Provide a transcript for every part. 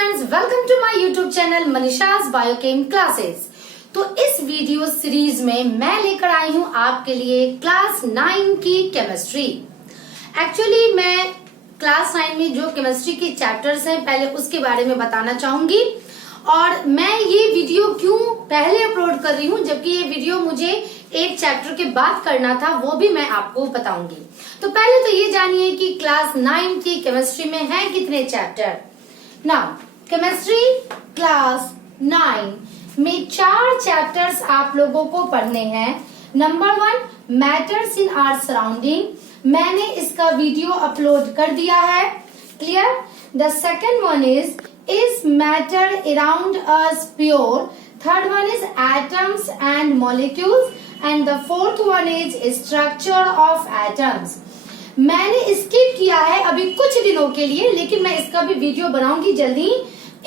Friends, welcome to my YouTube channel Manisha's biochem classes. तो इस video series में मैं लेकर आई हूँ आपके लिए क्लास 9 की केमिस्ट्री। एक्चुअली मैं क्लास 9 में जो केमिस्ट्री के चैप्टर्स हैं पहले उसके बारे में बताना चाहूंगी, और मैं ये वीडियो क्यों पहले अपलोड कर रही हूँ जबकि ये वीडियो मुझे एक चैप्टर के बाद करना था, वो भी मैं आपको बताऊंगी। तो पहले तो ये जानिए कि क्लास 9 की केमिस्ट्री में है कितने चैप्टर। नाउ केमिस्ट्री क्लास 9 में 4 चैप्टर्स आप लोगों को पढ़ने हैं। Number 1 matters in our surrounding, मैंने इसका वीडियो अपलोड कर दिया है, clear. The second one is matter around us pure, third one is atoms and molecules, and the fourth one is structure of atoms. मैंने स्किप किया है अभी कुछ दिनों के लिए, लेकिन मैं इसका भी वीडियो बनाऊंगी जल्दी।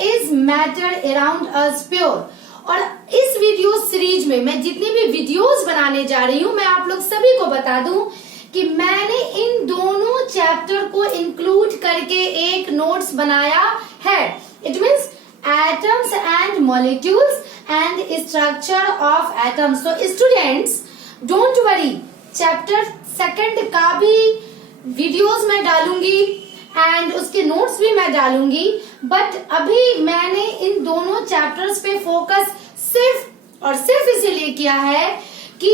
Is matter around us pure, और इस वीडियो सीरीज में मैं जितनी भी वीडियोस बनाने जा रही हूँ मैं आप लोग सभी को बता दूं कि मैंने इन दोनों चैप्टर को इंक्लूड करके एक नोट्स बनाया है। It means atoms and molecules and structure of atoms. तो students don't worry, chapter second का भी वीडियोस मैं डालूंगी एंड उसके नोट्स भी मैं डालूंगी, बट अभी मैंने इन दोनों चैप्टर्स पे फोकस सिर्फ और सिर्फ इसीलिए किया है कि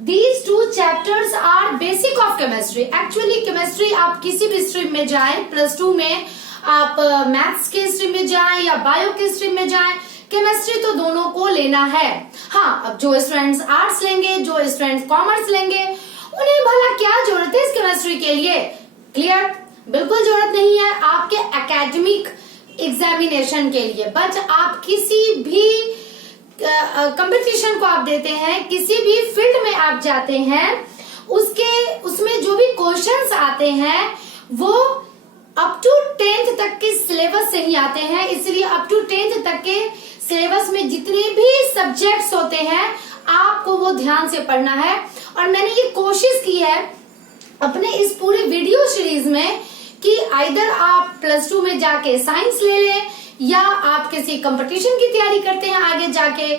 these 2 chapters are basic of chemistry. Actually chemistry आप किसी भी स्ट्रीम में जाएं, +2 में आप मैथ्स के स्ट्रीम में जाएं या बायो के स्ट्रीम में जाएं, केमिस्ट्री तो दोनों को लेना है। हाँ, अब जो स्टूडेंट्स आर्ट्स लेंगे, जो स्टूडेंट्स कॉमर्स लेंगे, उन्हें भला क्या जरूरत है इस केमिस्ट्री के लिए। क्लियर, बिल्कुल जरूरत नहीं है आपके एकेडमिक एग्जामिनेशन के लिए, बट आप किसी भी कंपटीशन को आप देते हैं, किसी भी फील्ड में आप जाते हैं, उसमें जो भी क्वेश्चंस आते हैं वो अप टू 10th तक के सिलेबस से ही आते हैं। इसलिए अप टू 10th तक के सिलेबस में जितने भी सब्जेक्ट्स होते हैं आपको वो ध्यान से पढ़ना है। और मैंने ये कोशिश की है अपने इस पूरे वीडियो सीरीज में कि आइदर आप +2 में जाके साइंस ले लें या आप किसी कंपटीशन की तैयारी करते हैं आगे जाके,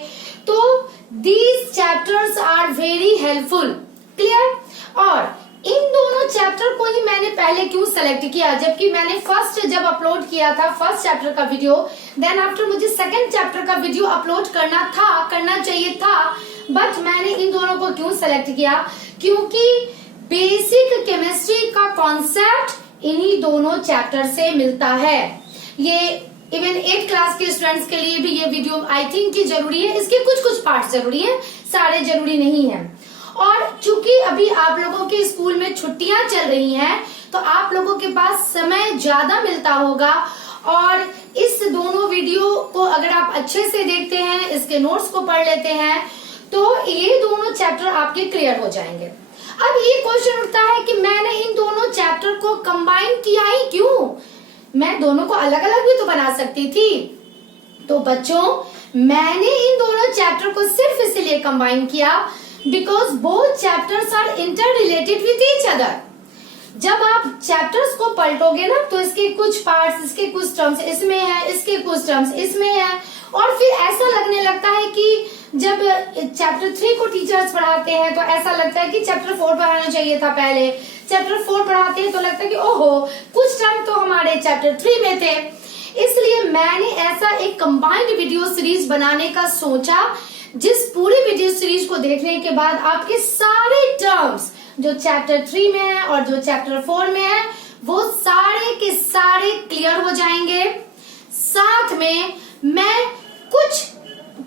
तो these chapters are very helpful. Clear. और इन दोनों चैप्टर को ही मैंने पहले क्यों सेलेक्ट किया, जबकि मैंने फर्स्ट जब अपलोड किया था फर्स्ट चैप्टर का वीडियो, देन आफ्टर मुझे सेकंड चैप्टर का वीडियो अपलोड करना चाहिए था, बट मैंने इन दोनों को क्यों सेलेक्ट किया, क्योंकि बेसिक केमिस्ट्री का कॉन्सेप्ट इन्हीं दोनों चैप्टर से मिलता है। ये इवन 8th क्लास के स्टूडेंट्स के लिए भी ये वीडियो आई थिंक की जरूरी है। इसके कुछ पार्ट जरूरी है, सारे जरूरी नहीं है। और चूंकि अभी आप लोगों के स्कूल में छुट्टियां चल रही हैं, तो आप लोगों के पास समय ज्यादा मिलता होगा, और इस दोनों वीडियो को अगर आप अच्छे से देखते हैं, इसके नोट्स को पढ़ लेते हैं, तो ये दोनों चैप्टर आपके क्लियर हो जाएंगे। अब ये क्वेश्चन उठता है कि मैंने इन दोनों चैप्टर को कंबाइन किया ही क्यों, मैं दोनों को अलग अलग भी तो बना सकती थी। तो बच्चों, मैंने इन दोनों चैप्टर को सिर्फ इसलिए कंबाइन किया because both chapters are interrelated with each other. जब आप चैप्टर्स को पलटोगे ना, तो इसके कुछ पार्ट्स, इसके कुछ टर्म्स इसमें है, इसके कुछ टर्म्स इसमें है, और फिर ऐसा लगने लगता है कि जब चैप्टर 3 को टीचर्स पढ़ाते हैं तो ऐसा लगता है कि चैप्टर 4 पढ़ाना चाहिए था पहले। चैप्टर 4 पढ़ाते हैं तो लगता है कि ओहो, कुछ टर्म तो हमारे चैप्टर 3 में थे। इसलिए मैंने ऐसा एक कंबाइंड वीडियो सीरीज बनाने का सोचा, जिस पूरी वीडियो सीरीज को देखने के बाद आपके सारे टर्म्स जो चैप्टर 3 में है और जो चैप्टर 4 में है वो सारे के सारे क्लियर हो जाएंगे। साथ में मैं कुछ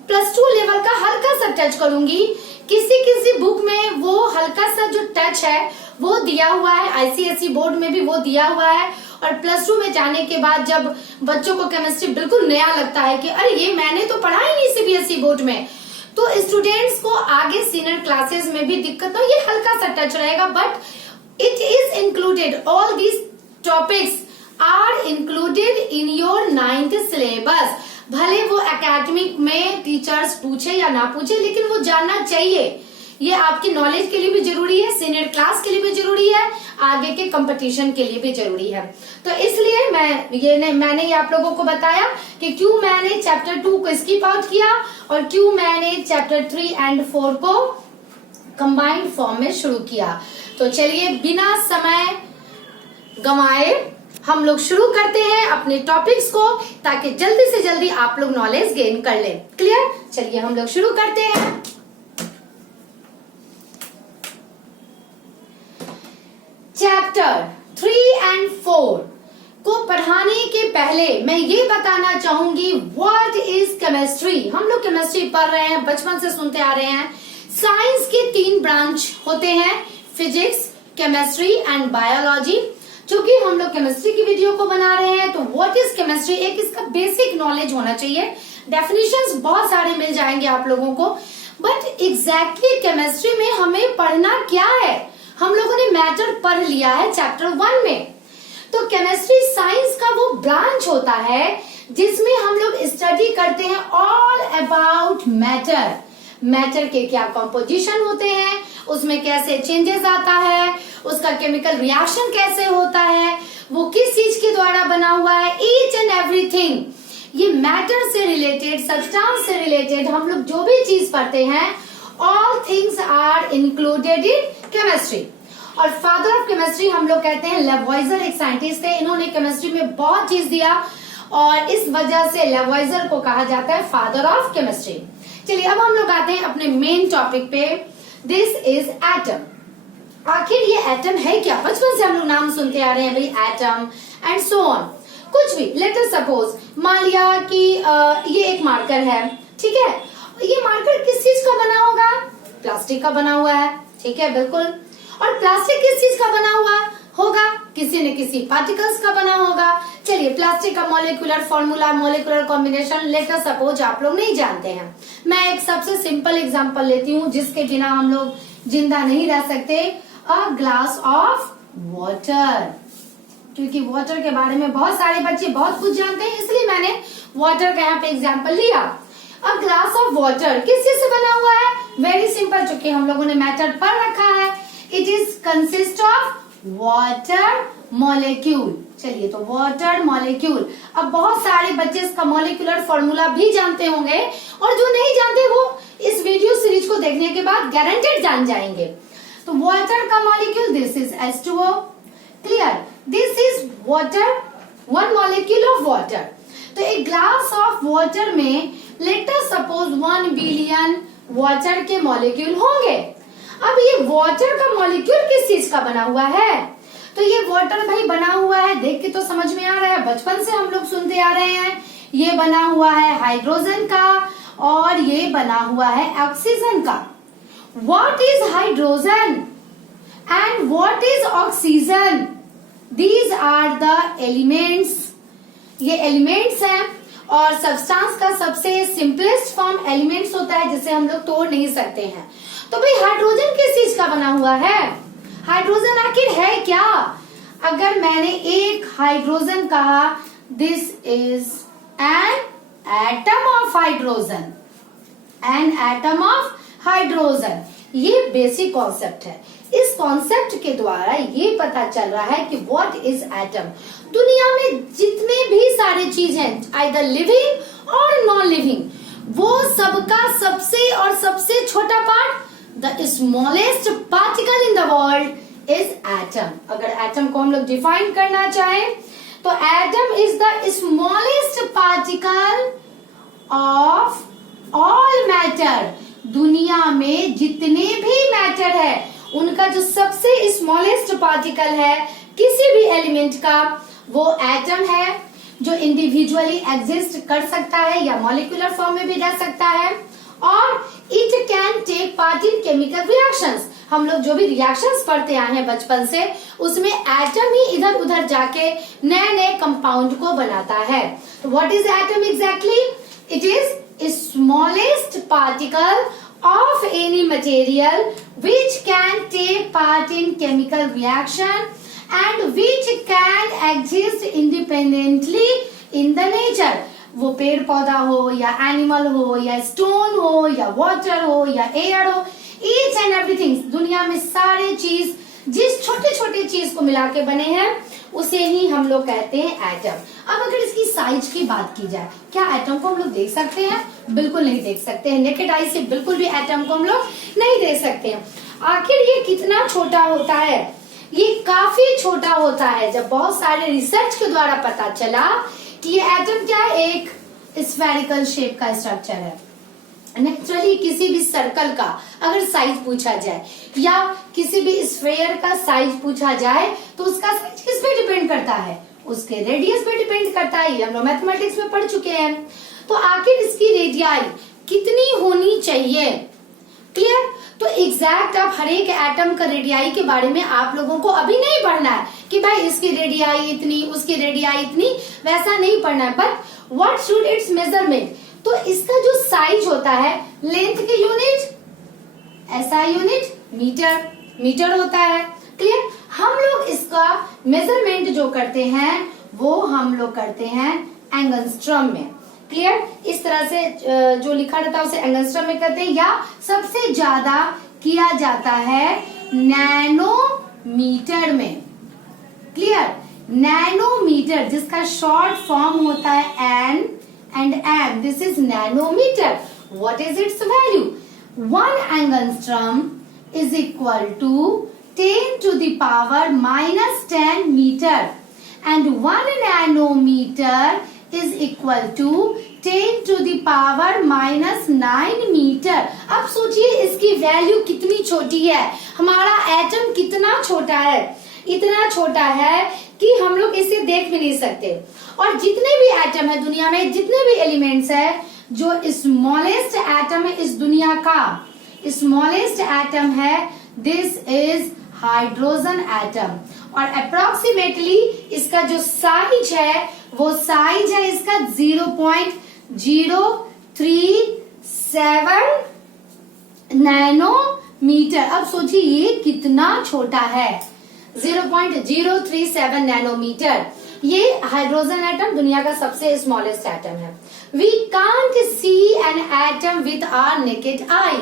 +2 लेवल का हल्का सा टच करूंगी, किसी बुक में वो हल्का सा जो टच है वो दिया हुआ है, आईसीएसई बोर्ड में भी वो दिया हुआ है। और +2 में जाने के बाद जब बच्चों को केमिस्ट्री बिल्कुल नया लगता है कि अरे ये मैंने तो पढ़ा ही नहीं सीबीएसई बोर्ड में, तो स्टूडेंट्स को आगे सीनियर क्लासेस में भी दिक्कत हो, ये हल्का सा टच रहेगा, but it is included, all these topics are included in your 9th syllabus. भले वो एकेडमिक में टीचर्स पूछे या ना पूछे, लेकिन वो जानना चाहिए, ये आपकी नॉलेज के लिए भी जरूरी है, सीनियर क्लास के लिए भी जरूरी है, आगे के कंपटीशन के लिए भी जरूरी है। तो इसलिए मैंने ये आप लोगों को बताया कि क्यों मैंने चैप्टर 2 को स्किप आउट किया और क्यों मैंने चैप्टर 3 एंड 4 को कंबाइंड फॉर्म में शुरू किया। तो चलिए बिना समय गंवाए हम लोग शुरू करते हैं अपने टॉपिक्स को, ताकि जल्दी से जल्दी आप लोग नॉलेज गेन कर लें। क्लियर? चलिए हम लोग शुरू करते हैं। चैप्टर 3 एंड 4 को पढ़ाने के पहले मैं ये बताना चाहूंगी व्हाट इज केमिस्ट्री। हम लोग केमिस्ट्री पढ़ रहे हैं, बचपन से सुनते आ रहे हैं। साइंस के 3 ब्रांच होते हैं, फिजिक्स, केमिस्ट्री एंड बायोलॉजी। क्योंकि हम लोग केमिस्ट्री की वीडियो को बना रहे हैं तो व्हाट इज केमिस्ट्री, एक इसका बेसिक नॉलेज होना चाहिए। डेफिनेशंस बहुत सारे मिल जाएंगे आप लोगों को, बट एग्जैक्टली केमिस्ट्री में हमें पढ़ना क्या है। हम लोगों ने मैटर पढ़ लिया है चैप्टर 1 में। तो केमिस्ट्री साइंस का वो ब्रांच होता है जिसमें हम लोग स्टडी करते हैं ऑल अबाउट मैटर। मैटर के क्या कंपोजिशन होते हैं, उसमें कैसे चेंजेस आता है, उसका केमिकल रिएक्शन कैसे होता है, वो किस चीज के द्वारा बना हुआ है, ईच एंड एवरीथिंग। ये मैटर से रिलेटेड, सब्सटेंस से रिलेटेड हम लोग जो भी चीज पढ़ते हैं, all things are included in chemistry. और फादर ऑफ केमिस्ट्री हम लोग कहते हैं लेवॉइजर, एक साइंटिस्ट थे, इन्होंने केमिस्ट्री में बहुत चीज दिया और इस वजह से लेवॉइजर को कहा जाता है फादर ऑफ केमिस्ट्री। चलिए अब हम लोग आते हैं अपने मेन टॉपिक पे। This is atom. आखिर ये एटम है क्या? बचपन से हम लोग नाम सुनते आ रहे हैं भाई, एटम एंड सो ऑन। कुछ भी, लेट अस सपोज मान लिया कि ये एक मार्कर है, ठीक है। ये मार्कर किस चीज का बना होगा? प्लास्टिक का बना हुआ है, ठीक है, बिल्कुल। और प्लास्टिक किस चीज का बना हुआ होगा? किसी न किसी पार्टिकल्स का बना होगा। चलिए प्लास्टिक का molecular formula, molecular combination let us suppose आप लोग नहीं जानते हैं। मैं एक सबसे सिंपल एग्जांपल लेती हूँ जिसके बिना हम लोग जिंदा नहीं रह सकते। अ ग्लास ऑफ वाटर, क्योंकि वाटर के बारे में बहुत सारे बच्चे बहुत कुछ जानते हैं, इसलिए मैंने वाटर का यहाँ पे एग्जाम्पल लिया। अ ग्लास ऑफ वाटर किस चीज से बना हुआ है? वेरी सिंपल, चूंकि हम लोगों ने मैटर पढ़ रखा है। It is consist of water molecule. चलिए तो वाटर मॉलिक्यूल। अब बहुत सारे बच्चे इसका मॉलिक्यूलर फॉर्मूला भी जानते होंगे और जो नहीं जानते वो इस वीडियो सीरीज को देखने के बाद गारंटेड जान जाएंगे। तो वाटर का molecule this is H2O। Clear? This is water, one molecule of water. तो एक ग्लास ऑफ वाटर में let us suppose 1 billion water के मॉलिक्यूल होंगे। अब ये वाटर का मॉलिक्यूल किस चीज का बना हुआ है? तो ये वाटर भाई बना हुआ है, देख के तो समझ में आ रहा है, बचपन से हम लोग सुनते आ रहे हैं। ये बना हुआ है हाइड्रोजन का और ये बना हुआ है ऑक्सीजन का। What is hydrogen and what is oxygen? These are the elements. ये एलिमेंट्स हैं और सब्सटेंस का सबसे सिंपलेस्ट फॉर्म एलिमेंट्स होता है जिसे हम लोग तोड़ नहीं सकते हैं। तो भाई हाइड्रोजन किस चीज का बना हुआ है? हाइड्रोजन आखिर है क्या? अगर मैंने एक हाइड्रोजन कहा, this is an atom of hydrogen, an atom of hydrogen. ये बेसिक कॉन्सेप्ट है। इस कॉन्सेप्ट के द्वारा ये पता चल रहा है कि व्हाट इज एटम। दुनिया में जितने भी सारे चीज हैं, आइदर लिविंग और नॉन लिविंग, वो सबका सबसे छोटा part, the smallest particle in the world is atom. अगर एटम को हम लोग डिफाइन करना चाहें तो atom is the smallest particle of all matter. दुनिया में जितने भी मैटर है उनका जो सबसे स्मॉलेस्ट पार्टिकल है किसी भी एलिमेंट का, वो एटम है, जो इंडिविजुअली एग्जिस्ट कर सकता है या मॉलिक्यूलर फॉर्म में भी रह सकता है और it can take part in chemical reactions. हम लोग जो भी रिएक्शंस पढ़ते आए हैं बचपन से, उसमें एटम ही इधर उधर जाके नए नए कंपाउंड को बनाता है। तो what is atom exactly? It is smallest particle of any material which can take part in chemical reaction and which can exist independently in the nature। वो पेड़ पौधा हो या एनिमल हो या स्टोन हो या वाटर हो या एयर हो, ईच एंड एवरीथिंग, दुनिया में सारे चीज जिस छोटे छोटे चीज को मिला के बने हैं उसे ही हम लोग कहते हैं एटम। अब अगर इसकी साइज की बात की जाए, क्या एटम को हम लोग देख सकते हैं? बिल्कुल नहीं देख सकते हैं। नेकेड आई से बिल्कुल भी एटम को हम लोग नहीं देख सकते हैं। आखिर ये कितना छोटा होता है? ये काफी छोटा होता है। जब बहुत सारे रिसर्च के द्वारा पता चला कि ये एटम क्या है, एक स्फेरिकल शेप का स्ट्रक्चर है। नेचुरली किसी भी सर्कल का अगर साइज पूछा जाए या किसी भी स्फेयर का साइज पूछा जाए तो उसका साइज किस पे डिपेंड करता है? उसके रेडियस पे डिपेंड करता है। ये हम लोग मैथमेटिक्स में पढ़ चुके हैं। तो आखिर इसकी रेडियाई कितनी होनी चाहिए? क्लियर? तो एग्जैक्ट आप हर एक एटम का रेडियाई के बारे में आप लोगों को अभी नहीं पढ़ना है कि भाई इसकी रेडियाई इतनी, उसकी रेडियाई इतनी, वैसा नहीं पढ़ना है। But what should it's measurement? तो इसका जो साइज होता है, लेंथ के यूनिट एसआई यूनिट मीटर होता है। क्लियर? हम लोग इसका मेजरमेंट जो करते हैं वो हम लोग करते हैं एंगस्ट्रॉम में। क्लियर? इस तरह से जो लिखा रहता है उसे एंगस्ट्रॉम में करते हैं, या सबसे ज्यादा किया जाता है नैनोमीटर में। क्लियर? नैनोमीटर, जिसका शॉर्ट फॉर्म होता है N and m, this is nanometer. What is its value? 1 angstrom is equal to 10 to the power minus 10 meter, and 1 nanometer is equal to 10 to the power minus 9 meter. अब सोचिए इसकी value कितनी छोटी है। हमारा atom कितना छोटा है? इतना छोटा है कि हम लोग इसे देख भी नहीं सकते। और जितने भी एटम है दुनिया में, जितने भी एलिमेंट्स है, जो स्मॉलेस्ट एटम है इस दुनिया का, स्मॉलेस्ट एटम है, दिस इज हाइड्रोजन एटम। और अप्रोक्सीमेटली इसका जो साइज है वो साइज है इसका 0.037 नैनोमीटर। अब सोचिए ये कितना छोटा है, 0.037 नैनोमीटर। ये हाइड्रोजन एटम दुनिया का सबसे स्मॉलेस्ट एटम है। We can't see an atom with our naked eye.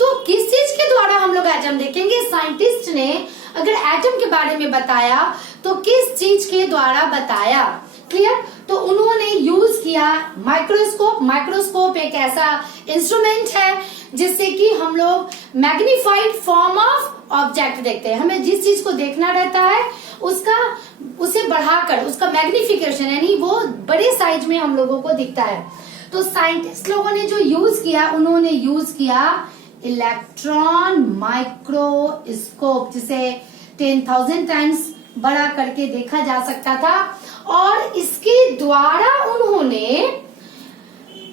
तो किस चीज के द्वारा हम लोग एटम देखेंगे? साइंटिस्ट ने अगर एटम के बारे में बताया तो किस चीज के द्वारा बताया? क्लियर? तो उन्होंने यूज किया माइक्रोस्कोप। माइक्रोस्कोप एक ऐसा इंस्ट्रूमेंट है जिससे कि हम लोग मैग्नीफाइड फॉर्म ऑफ ऑब्जेक्ट देखते हैं। हमें जिस चीज को देखना रहता है उसे बढ़ाकर उसका मैग्निफिकेशन, यानी वो बड़े साइज में हम लोगों को दिखता है। तो साइंटिस्ट लोगों ने जो यूज किया, उन्होंने यूज किया इलेक्ट्रॉन माइक्रोस्कोप, जिसे 10,000 टाइम्स बड़ा करके देखा जा सकता था। और इसके द्वारा उन्होंने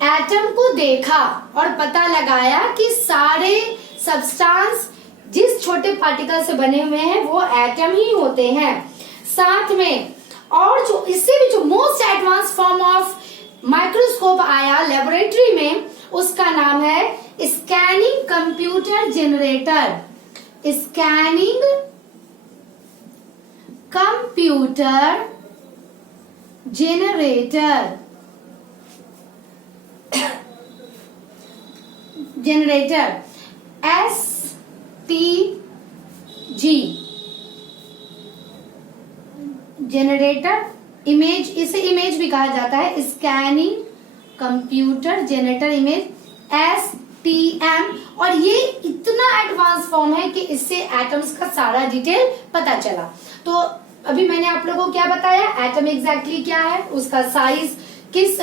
एटम को देखा और पता लगाया कि सारे सब्सटेंस जिस छोटे पार्टिकल से बने हुए हैं वो एटम ही होते हैं। साथ में और जो इससे भी जो most advance form of microscope आया लेबोरेटरी में, उसका नाम है scanning computer generator. Scanning computer generator SPG generator. Image, इसे इमेज भी कहा जाता है, scanning computer generator image, STM। और ये इतना एडवांस फॉर्म है कि इससे एटम्स का सारा डिटेल पता चला। तो अभी मैंने आप लोगों को क्या बताया, एटम एग्जैक्टली क्या है, उसका साइज किस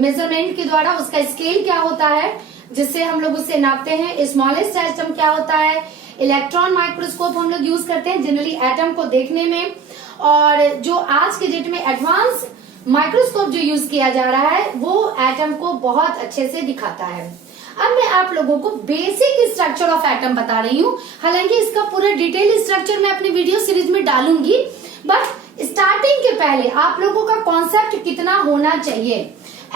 मेजरमेंट के द्वारा, उसका स्केल क्या होता है जिससे हम लोग उसे नापते हैं, स्मॉलेस्ट एटम क्या होता है, इलेक्ट्रॉन माइक्रोस्कोप हम लोग यूज करते हैं जनरली एटम को देखने में। और जो आज के डेट में एडवांस माइक्रोस्कोप जो यूज किया जा रहा है वो एटम को बहुत अच्छे से दिखाता है। अब मैं आप लोगों को बेसिक स्ट्रक्चर ऑफ एटम बता रही हूँ। हालांकि इसका पूरा डिटेल स्ट्रक्चर मैं अपनी वीडियो सीरीज में डालूंगी, बट स्टार्टिंग के पहले आप लोगों का कॉन्सेप्ट कितना होना चाहिए,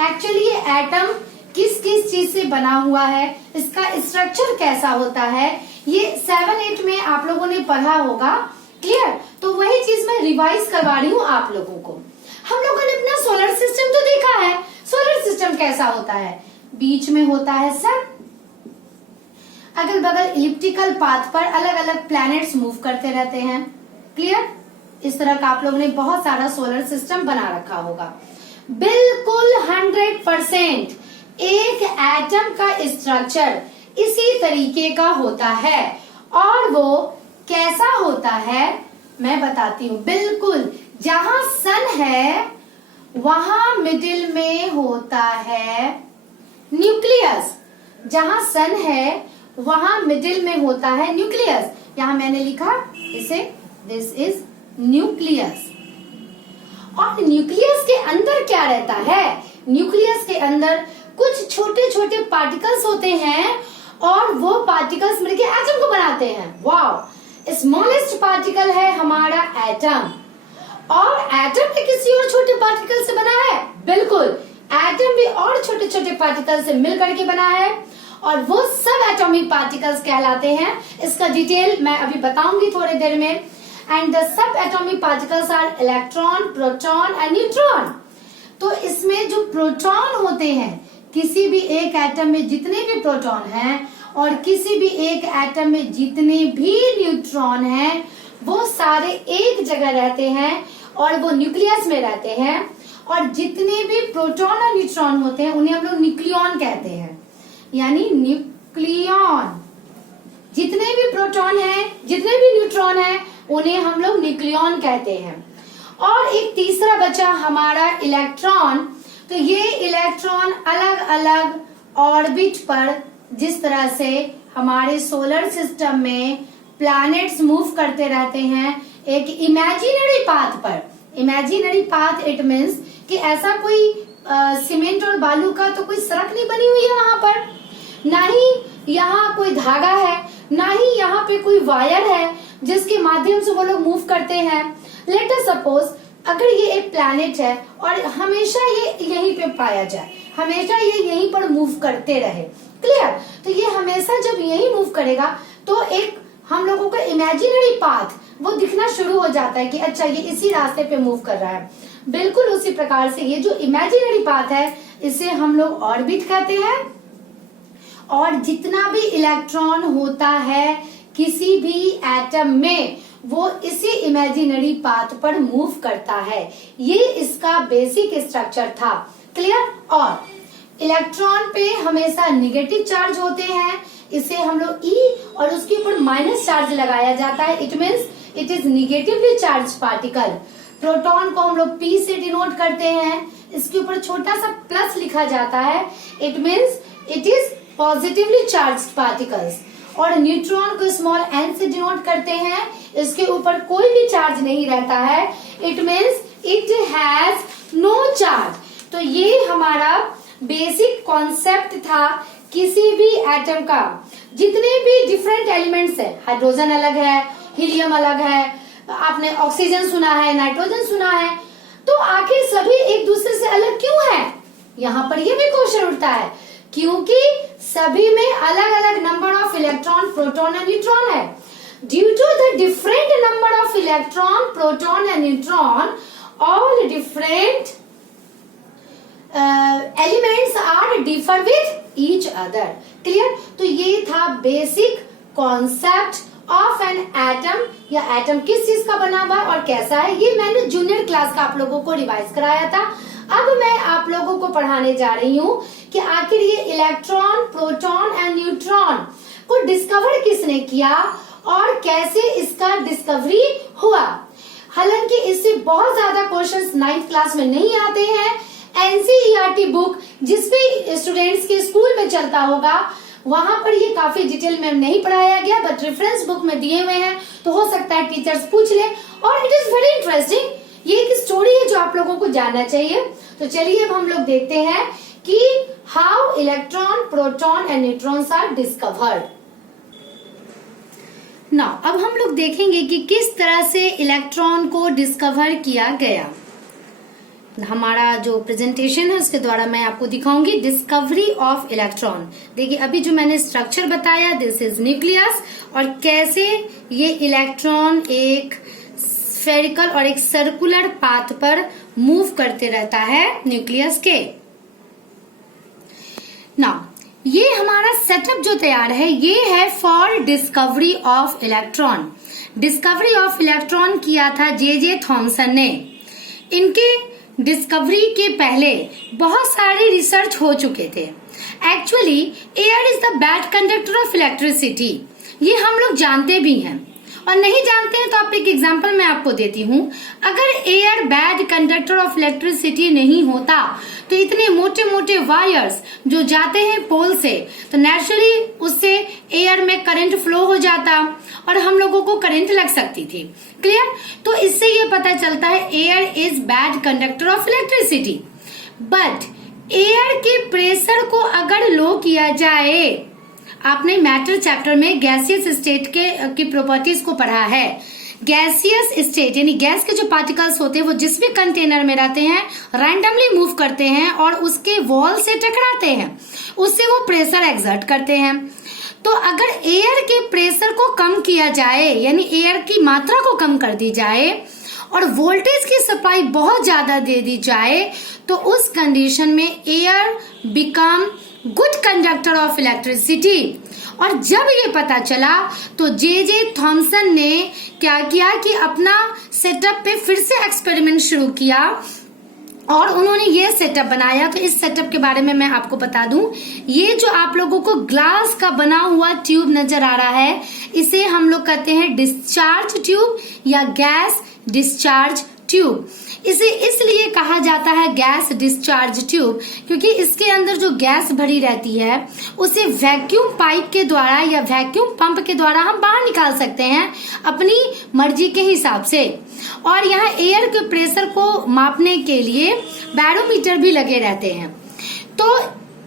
एक्चुअली ये एटम किस किस चीज से बना हुआ है, इसका स्ट्रक्चर कैसा होता है, ये 7-8 में आप लोगों ने पढ़ा होगा। क्लियर? तो वही चीज मैं रिवाइज करवा रही हूँ आप लोगों को। हम लोगों ने अपना सोलर सिस्टम तो देखा है। सोलर सिस्टम कैसा होता है? बीच में होता है सन। अगल बगल इलिप्टिकल पाथ पर अलग अलग प्लैनेट्स मूव करते रहते हैं। क्लियर? इस तरह का आप लोगों ने बहुत सारा सोलर सिस्टम बना रखा होगा। बिल्कुल 100% एक एटम का स्ट्रक्चर इसी तरीके का होता है। और वो कैसा होता है मैं बताती हूँ। बिल्कुल जहां सन है वहां मिडिल में होता है न्यूक्लियस। जहां सन है वहां मिडिल में होता है न्यूक्लियस। यहां मैंने लिखा इसे, दिस इज न्यूक्लियस। और न्यूक्लियस के अंदर क्या रहता है? न्यूक्लियस के अंदर कुछ छोटे छोटे पार्टिकल्स होते हैं और वो पार्टिकल्स मिलकर एटम को बनाते हैं। वाओ! स्मॉलेस्ट पार्टिकल है हमारा एटम। और एटम भी किसी और छोटे पार्टिकल से बना है? बिल्कुल, एटम भी और छोटे छोटे पार्टिकल से मिलकर के बना है और वो सब एटॉमिक पार्टिकल्स कहलाते हैं। इसका डिटेल मैं अभी बताऊंगी थोड़ी देर में। And the subatomic particles are electron, proton and neutron. तो इसमें जो प्रोटॉन होते हैं, किसी भी एक एटम में जितने भी प्रोटॉन हैं और किसी भी एक एटम में जितने भी न्यूट्रॉन हैं, वो सारे एक जगह रहते हैं और वो न्यूक्लियस में रहते हैं। और जितने भी प्रोटॉन और न्यूट्रॉन होते हैं उन्हें हम लोग न्यूक्लियॉन कहते हैं, यानी न्यूक्लियॉन। जितने भी प्रोटॉन हैं, जितने भी न्यूट्रॉन हैं, उन्हें हम लोग न्यूक्लियॉन कहते हैं। और एक तीसरा बचा हमारा इलेक्ट्रॉन। तो ये इलेक्ट्रॉन अलग अलग ऑर्बिट पर, जिस तरह से हमारे सोलर सिस्टम में प्लैनेट्स मूव करते रहते हैं एक इमेजिनरी पाथ पर। इमेजिनरी पाथ इट मीन्स कि ऐसा कोई सीमेंट और बालू का तो कोई सड़क नहीं बनी हुई है वहां पर, ना ही यहाँ कोई धागा है, ना ही यहाँ पे कोई वायर है जिसके माध्यम से वो लोग मूव करते हैं। लेट अस सपोज अगर ये एक प्लैनेट है और हमेशा ये यहीं पे पाया जाए, हमेशा ये यहीं पर मूव करते रहे। क्लियर? तो ये हमेशा जब यहीं मूव करेगा तो एक हम लोगों का इमेजिनरी पाथ वो दिखना शुरू हो जाता है कि अच्छा ये इसी रास्ते पे मूव कर रहा है। बिल्कुल उसी प्रकार से ये जो इमेजिनरी पाथ है इसे हम लोग ऑर्बिट कहते हैं। और जितना भी इलेक्ट्रॉन होता है किसी भी एटम में वो इसी इमेजिनरी पाथ पर मूव करता है। ये इसका बेसिक स्ट्रक्चर था। क्लियर? और इलेक्ट्रॉन पे हमेशा निगेटिव चार्ज होते हैं, इसे हम लोग ई और उसके ऊपर माइनस चार्ज लगाया जाता है। It means it is negatively charge particle. Proton को हम लोग पी से डिनोट करते हैं, इसके ऊपर छोटा सा प्लस लिखा जाता है। It means it is positively charge particles. और न्यूट्रॉन को स्मॉल एन से डिनोट करते हैं, इसके ऊपर कोई भी चार्ज नहीं रहता है। It means it has no charge. तो ये हमारा बेसिक कॉन्सेप्ट था किसी भी एटम का। जितने भी डिफरेंट एलिमेंट्स है, हाइड्रोजन अलग है, हीलियम अलग है, आपने ऑक्सीजन सुना है, नाइट्रोजन सुना है, तो आखिर सभी एक दूसरे से अलग क्यों है? यहाँ पर ये भी क्वेश्चन उठता है, क्योंकि सभी में अलग अलग number of electron, proton and neutron है। Due to the different number of electron, proton and neutron, all different elements are differ with each other. Clear? तो ये था basic concept of an atom, या एटम किस चीज का बना हुआ है और कैसा है। ये मैंने जूनियर क्लास का आप लोगों को रिवाइज कराया था। अब मैं आप लोगों को पढ़ाने जा रही हूँ कि आखिर ये इलेक्ट्रॉन, प्रोटॉन एंड न्यूट्रॉन को डिस्कवर किसने किया और कैसे इसका डिस्कवरी हुआ। हालांकि इससे बहुत ज्यादा क्वेश्चंस 9th क्लास में नहीं आते हैं। एनसीईआरटी बुक जिसपे स्टूडेंट्स के स्कूल में चलता होगा वहां पर ये काफी डिटेल में नहीं पढ़ाया गया, बट रेफरेंस बुक में दिए हुए हैं, तो हो सकता है टीचर्स पूछ ले। और इट इज वेरी इंटरेस्टिंग, ये एक स्टोरी है जो आप लोगों को जानना चाहिए। तो चलिए अब हम लोग देखते हैं कि how electron, proton and neutrons are discovered. Now अब हम लोग देखेंगे कि किस तरह से इलेक्ट्रॉन को डिस्कवर किया गया। हमारा जो प्रेजेंटेशन है उसके द्वारा मैं आपको दिखाऊंगी डिस्कवरी ऑफ इलेक्ट्रॉन। देखिए अभी जो मैंने स्ट्रक्चर बताया, दिस इज न्यूक्लियस, और कैसे ये इलेक्ट्रॉन एक स्फेरिकल और एक सर्कुलर पाथ पर मूव करते रहता है न्यूक्लियस के। नाउ ये हमारा सेटअप जो तैयार है ये है for discovery of electron. Discovery of electron किया था जे थॉमसन ने। इनके डिस्कवरी के पहले बहुत सारे रिसर्च हो चुके थे। Actually air is the bad conductor of electricity, ये हम लोग जानते भी हैं, और नहीं जानते हैं तो आप एक एग्जांपल मैं आपको देती हूँ। अगर air bad conductor of electricity नहीं होता तो इतने मोटे मोटे वायर्स जो जाते हैं पोल से, तो नेचुरली उससे एयर में करंट फ्लो हो जाता और हम लोगों को करंट लग सकती थी। क्लियर? तो इससे ये पता चलता है air is bad conductor of electricity. But air के प्रेशर को अगर लो किया जाए, आपने मैटर चैप्टर में गैसियस स्टेट की प्रॉपर्टीज को पढ़ा है। गैसियस स्टेट यानी गैस के जो पार्टिकल्स होते हैं वो जिस भी कंटेनर में रहते हैं रैंडमली मूव करते हैं और उसके वॉल से टकराते हैं, उससे वो प्रेशर एक्सर्ट करते हैं। तो अगर एयर के प्रेशर को कम किया जाए यानी एयर की मात्रा को कम कर दी जाए और वोल्टेज की सप्लाई बहुत ज्यादा दे दी जाए तो उस कंडीशन में air become good conductor of electricity. और जब ये पता चला तो जे थॉमसन ने क्या किया कि अपना सेटअप पे फिर से एक्सपेरिमेंट शुरू किया और उन्होंने ये सेटअप बनाया। तो इस सेटअप के बारे में मैं आपको बता दूं, ये जो आप लोगों को ग्लास का बना हुआ ट्यूब नजर आ रहा है इसे हम लोग कहते हैं डिस्चार्ज ट्यूब या गैस डिस्चार्ज ट्यूब। इसे इसलिए कहा जाता है गैस डिस्चार्ज ट्यूब क्योंकि इसके अंदर जो गैस भरी रहती है उसे वैक्यूम पाइप के द्वारा या वैक्यूम पंप के द्वारा हम बाहर निकाल सकते हैं अपनी मर्जी के हिसाब से। और यहाँ एयर के प्रेशर को मापने के लिए बैरोमीटर भी लगे रहते हैं। तो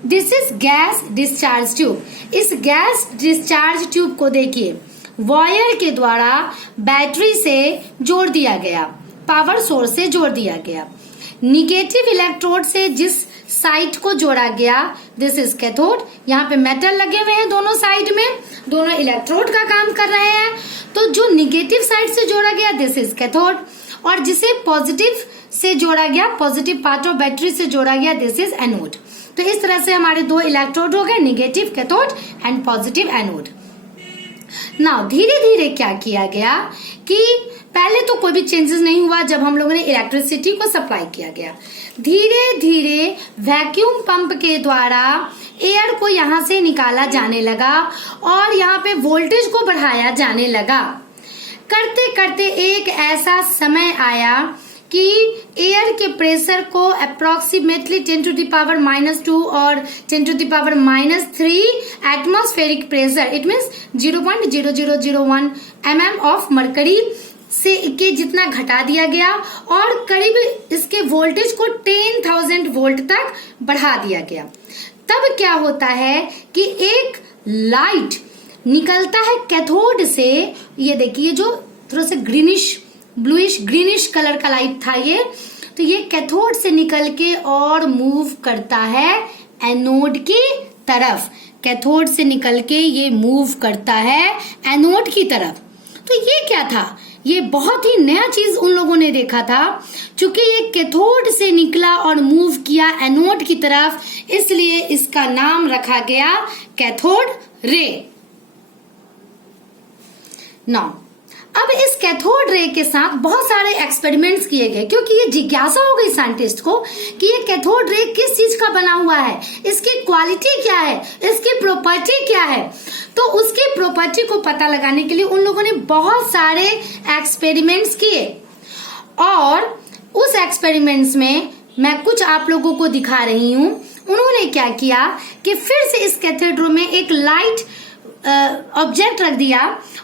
this is gas discharge tube. इस गैस डिस्चार्ज ट्यूब को देखिए, वायर के द्वारा बैटरी से जोड़ दिया गया, पावर सोर्स से जोड़ दिया गया। निगेटिव इलेक्ट्रोड से जिस साइड को जोड़ा गया दिस इज कैथोड। यहाँ पे मेटल लगे हुए हैं दोनों साइड में, दोनों इलेक्ट्रोड का काम कर रहे हैं। तो जो निगेटिव साइड से जोड़ा गया दिस इज कैथोड और जिसे पॉजिटिव से जोड़ा गया, पॉजिटिव पार्ट ऑफ बैटरी से जोड़ा गया दिस इज एनोड। तो इस तरह से हमारे दो इलेक्ट्रोड हो गए, negative cathode and positive anode. Now धीरे धीरे क्या किया गया कि पहले तो कोई भी चेंजेस नहीं हुआ जब हम लोगों ने इलेक्ट्रिसिटी को सप्लाई किया गया। धीरे धीरे वैक्यूम पंप के द्वारा एयर को यहाँ से निकाला जाने लगा और यहाँ पे वोल्टेज को बढ़ाया जाने लगा। करते करते एक ऐसा समय आया कि एयर के प्रेशर को अप्रोक्सीमेटली 10⁻⁻² और 10⁻³ atmospheric pressure it means 0.0001 mm of mercury से के जितना घटा दिया गया और करीब इसके वोल्टेज को 10,000 वोल्ट तक बढ़ा दिया गया। तब क्या होता है कि एक लाइट निकलता है कैथोड से। ये देखिए जो थोड़ा सा ग्रीनिश ब्लूइश ग्रीनिश कलर का लाइट था ये, तो ये कैथोड से निकल के और मूव करता है एनोड की तरफ। कैथोड से निकल के ये मूव करता है एनोड की तरफ। तो ये क्या था? ये बहुत ही नया चीज उन लोगों ने देखा था। चूंकि ये कैथोड से निकला और मूव किया एनोड की तरफ, इसलिए इसका नाम रखा गया कैथोड रे। नाउ अब इस कैथोड रे के साथ बहुत सारे एक्सपेरिमेंट्स किए गए क्योंकि ये जिज्ञासा हो गई साइंटिस्ट को कि ये कैथोड रे किस चीज का बना हुआ है, इसकी क्वालिटी क्या है, इसकी प्रॉपर्टी क्या है। तो उसकी प्रॉपर्टी को पता लगाने के लिए उन लोगों ने बहुत सारे एक्सपेरिमेंट्स किए और उस एक्सपेरिमेंट्स में मैं कुछ आप लोगों को दिखा रही हूँ। उन्होंने क्या किया कि फिर से इस कैथोड रे में एक लाइट ऑब्जेक्ट रख दिया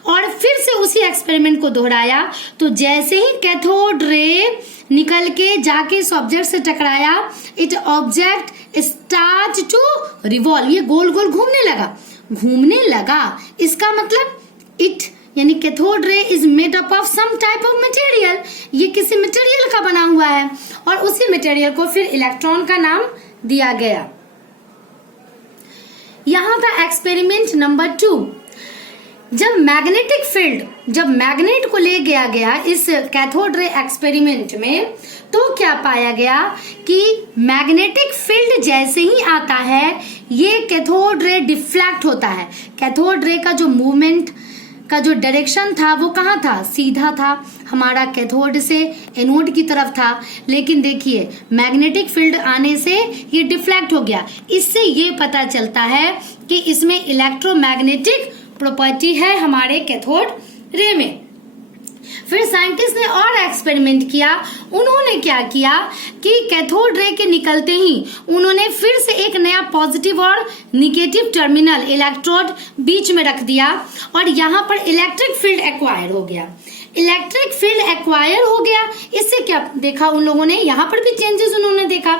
और फिर से उसी एक्सपेरिमेंट को दोहराया। तो जैसे ही कैथोड रे निकल के जाके इस ऑब्जेक्ट से टकराया, it object start to revolve, ये गोल गोल घूमने लगा। इसका मतलब इट यानी cathode ray is made up of some type of material, ये किसी मटेरियल का बना हुआ है और उसी मटेरियल को फिर इलेक्ट्रॉन का नाम दिया गया। यहाँ था एक्सपेरिमेंट नंबर 2। जब मैग्नेट को ले गया इस कैथोड रे एक्सपेरिमेंट में, तो क्या पाया गया कि मैग्नेटिक फील्ड जैसे ही आता है ये कैथोड रे डिफ्लेक्ट होता है। कैथोड रे का जो मूवमेंट का जो डायरेक्शन था वो कहाँ था, सीधा था, हमारा कैथोड से एनोड की तरफ था। लेकिन देखिए मैग्नेटिक फील्ड आने से ये डिफ्लेक्ट हो गया। इससे ये पता चलता है कि इसमें इलेक्ट्रोमैग्नेटिक प्रॉपर्टी है हमारे कैथोड रे में। फिर साइंटिस्ट ने और एक्सपेरिमेंट किया। उन्होंने क्या किया कि कैथोड रे के निकलते ही उन्होंने फिर से एक नया पॉजिटिव और निगेटिव टर्मिनल इलेक्ट्रोड बीच में रख दिया और यहाँ पर इलेक्ट्रिक फील्ड एक्वायर हो गया। इलेक्ट्रिक फील्ड एक्वायर हो गया, इससे क्या देखा उन लोगों ने, यहाँ पर भी चेंजेस उन्होंने देखा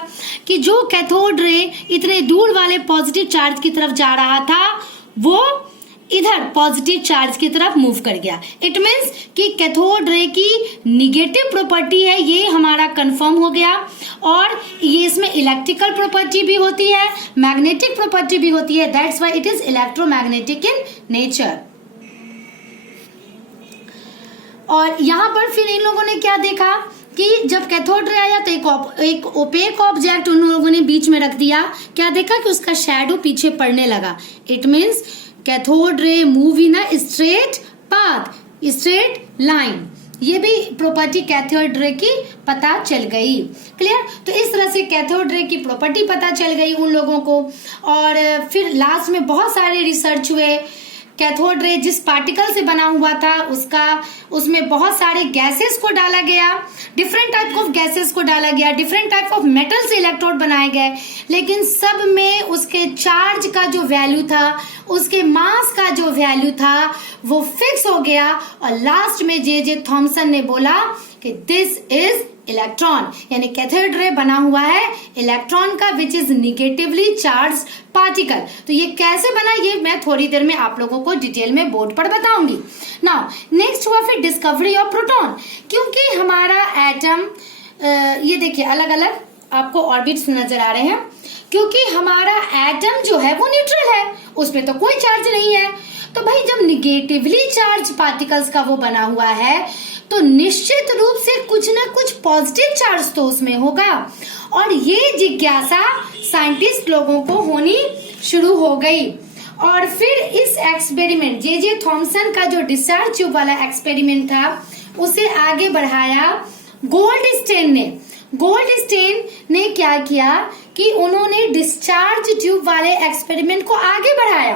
कि जो कैथोड रे इतने दूर वाले पॉजिटिव चार्ज की तरफ जा रहा था वो इधर पॉजिटिव चार्ज की तरफ मूव कर गया। इट मीन्स कि कैथोड रे की निगेटिव प्रॉपर्टी है, ये हमारा कंफर्म हो गया। और ये इसमें इलेक्ट्रिकल प्रॉपर्टी भी होती है, मैग्नेटिक प्रॉपर्टी भी होती है। That's why it is electromagnetic in nature. और यहाँ पर फिर इन लोगों ने क्या देखा कि जब कैथोड रे आया तो एक ओपेक ऑब्जेक्ट उन लोगों ने बीच में रख दिया। क्या देखा कि उसका शैडो पीछे पड़ने लगा। It means cathode ray move in a straight path, straight line. ये भी प्रॉपर्टी कैथोड रे की पता चल गई। क्लियर? तो इस तरह से कैथोड रे की प्रॉपर्टी पता चल गई उन लोगों को। और फिर लास्ट में बहुत सारे रिसर्च हुए। कैथोड रे जिस पार्टिकल से बना हुआ था उसमें बहुत सारे गैसेस को डाला गया, डिफरेंट टाइप ऑफ गैसेस को डाला गया, डिफरेंट टाइप ऑफ मेटल से इलेक्ट्रोड बनाए गए, लेकिन सब में उसके चार्ज का जो वैल्यू था, उसके मास का जो वैल्यू था वो फिक्स हो गया। और लास्ट में जे थॉमसन ने बोला कि दिस इज इलेक्ट्रॉन, यानी कैथोड रे बना हुआ है इलेक्ट्रॉन का which is negatively charge particle. तो ये कैसे बना ये मैं थोड़ी देर में आप लोगों को डिटेल में बोर्ड पर बताऊंगी। नाउ नेक्स्ट हुआ फिर डिस्कवरी ऑफ प्रोटॉन। क्योंकि हमारा एटम ये देखिए अलग अलग आपको ऑर्बिट्स नजर आ रहे हैं। क्योंकि हमारा एटम जो है वो न्यूट्रल है, उसमें तो कोई चार्ज नहीं है। तो भाई जब निगेटिवली चार्ज पार्टिकल्स का वो बना हुआ है तो निश्चित रूप से कुछ ना कुछ पॉजिटिव चार्ज तो उसमें होगा। और ये जिज्ञासा साइंटिस्ट लोगों को होनी शुरू हो गई। और फिर इस एक्सपेरिमेंट जे थॉमसन का जो डिस्चार्ज ट्यूब वाला एक्सपेरिमेंट था उसे आगे बढ़ाया गोल्डस्टेन ने। गोल्डस्टेन ने क्या किया कि उन्होंने डिस्चार्ज ट्यूब वाले एक्सपेरिमेंट को आगे बढ़ाया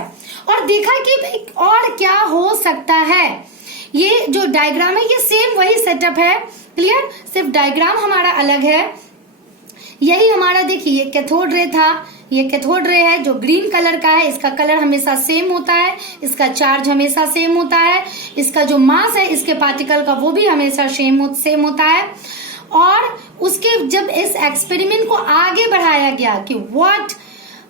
और देखा कि भाई और क्या हो सकता है। ये जो डायग्राम है ये सेम वही सेटअप है। क्लियर? सिर्फ डायग्राम हमारा अलग है। यही हमारा देखिए ये कैथोड रे था, ये कैथोड रे है जो ग्रीन कलर का है, इसका कलर हमेशा सेम होता है, इसका चार्ज हमेशा सेम होता है, इसका जो मास है इसके पार्टिकल का वो भी हमेशा सेम होता है। और उसके जब इस एक्सपेरिमेंट को आगे बढ़ाया गया कि what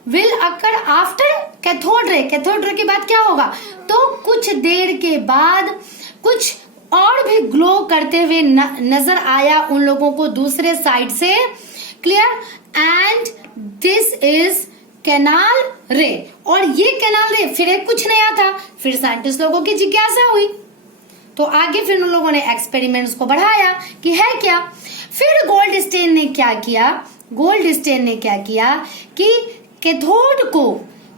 will occur after cathode ray, cathode ray के बाद क्या होगा, तो कुछ देर के बाद कुछ और भी ग्लो करते हुए नजर आया उन लोगों को दूसरे साइड से। Clear? And this is canal रे। और ये कैनाल रे फिर एक कुछ नया था। फिर साइंटिस्ट लोगों की जिज्ञासा हुई तो आगे फिर उन लोगों ने एक्सपेरिमेंट्स को बढ़ाया कि है क्या। फिर गोल्डस्टेन ने क्या किया, गोल्डस्टेन ने क्या किया कि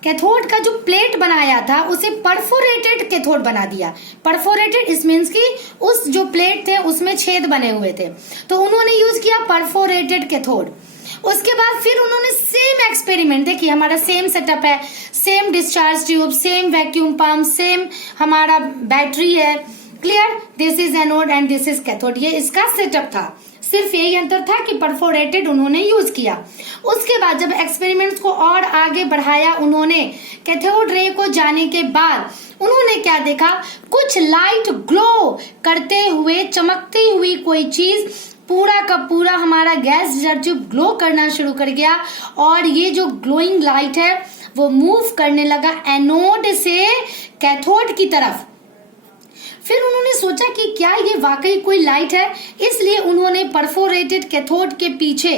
कैथोड का जो प्लेट बनाया था उसे परफोरेटेड कैथोड बना दिया। परफोरेटेड इस मीन्स की उस जो प्लेट थे उसमें छेद बने हुए थे तो उन्होंने यूज किया परफोरेटेड कैथोड। उसके बाद फिर उन्होंने सेम एक्सपेरिमेंट, देखिए हमारा सेम सेटअप है, same discharge tube, same vacuum pump, same हमारा बैटरी है। Clear? This is anode and this is cathode, ये इसका सेटअप था। सिर्फ यही अंतर था कि परफोरेटेड उन्होंने यूज किया। उसके बाद जब एक्सपेरिमेंट्स को और आगे बढ़ाया उन्होंने, कैथोड रे को जाने के बाद उन्होंने क्या देखा, कुछ लाइट ग्लो करते हुए चमकती हुई कोई चीज, पूरा का पूरा हमारा गैस ट्यूब ग्लो करना शुरू कर गया। और ये जो ग्लोइंग लाइट है वो मूव करने लगा एनोड से कैथोड की तरफ। फिर उन्होंने सोचा कि क्या ये वाकई कोई लाइट है, इसलिए उन्होंने परफोरेटेड कैथोड के पीछे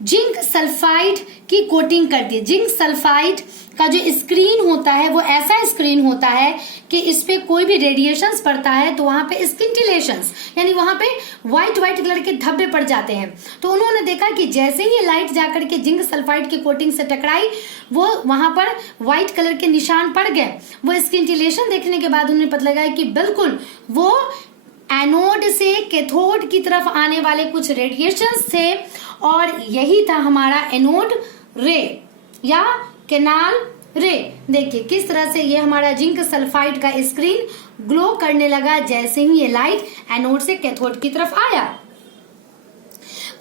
जिंक सल्फाइड की कोटिंग कर दी। जिंक सल्फाइड का जो स्क्रीन होता है वो ऐसा स्क्रीन होता है कि इस पे कोई भी रेडिएशंस पड़ता है तो वहां पे स्किंटिलेशंस यानी वहां पे व्हाइट कलर के धब्बे पड़ जाते हैं। तो उन्होंने देखा कि जैसे ही लाइट जाकर के जिंक सल्फाइड की कोटिंग से टकराई वो वहां पर व्हाइट कलर के निशान पड़ गए। वो स्किंटिलेशन देखने के बाद उन्होंने पता लगाया कि बिल्कुल वो एनोड से कैथोड की तरफ आने वाले कुछ रेडिएशंस थे और यही था हमारा एनोड रे या कैनाल रे। देखिए किस तरह से ये हमारा जिंक सल्फाइड का स्क्रीन ग्लो करने लगा जैसे ही ये लाइट एनोड से कैथोड की तरफ आया।